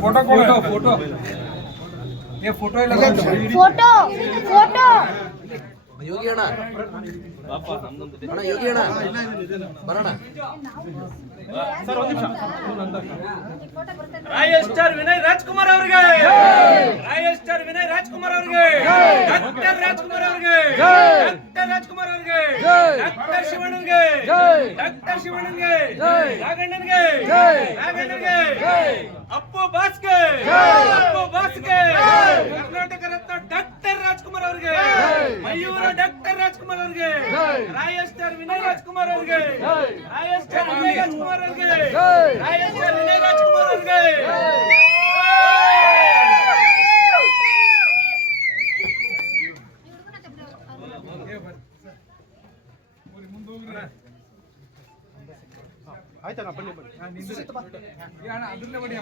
photo photo photo ये photo photo photo योगी अಣ್ಣ ಯೋಗಿ ಅಣ್ಣ ಬರೋಣ ಸರ್ ಒಂದು ನಿಮಿಷ ರಾಯಲ್ ಸ್ಟಾರ್ ವಿನಯ್ ರಾಜ್ಕುಮಾರ್ ಅವರಿಗೆ ರಾಯಲ್ ಸ್ಟಾರ್ ವಿನಯ್ ರಾಜ್ಕುಮಾರ್ ಅವರಿಗೆ ಡಾಕ್ಟರ್ ರಾಜ್ಕುಮಾರ್ ಅವರಿಗೆ ಡಾಕ್ಟರ್ ರಾಜ್ಕುಮಾರ್ ಅವರಿಗೆ doctor ಶಿವಣ್ಣನಿಗೆ doctor ಶಿವಣ್ಣನಿಗೆ ರಾಘಣ್ಣನಿಗೆ ರಾಘಣ್ಣನಿಗೆ Appu ಬಾಸ್ಗೆ Appu ಬಾಸ್ಗೆ Karnataka Ratna doctor Rajkumar ಅವರಿಗೆ ಮಯೂರ ಡಾಕ್ಟರ್ ರಾಜ್ಕುಮಾರ್ ಅವರಿಗೆ ರಾಯಲ್ ಸ್ಟಾರ್ ವಿನಯ್ ರಾಜ್ಕುಮಾರ್ ಅವರಿಗೆ ರಾಯಲ್ ಸ್ಟಾರ್ ವಿನಯ್ ರಾಜ್ಕುಮಾರ್ ಅವರಿಗೆ ರಾಯಲ್ ಸ್ಟಾರ್ ವಿನಯ್ ರಾಜ್ಕುಮಾರ್ ಅವರಿಗೆ ಆಯ್ತಾ ಬನ್ನಿ ಬನ್ನಿ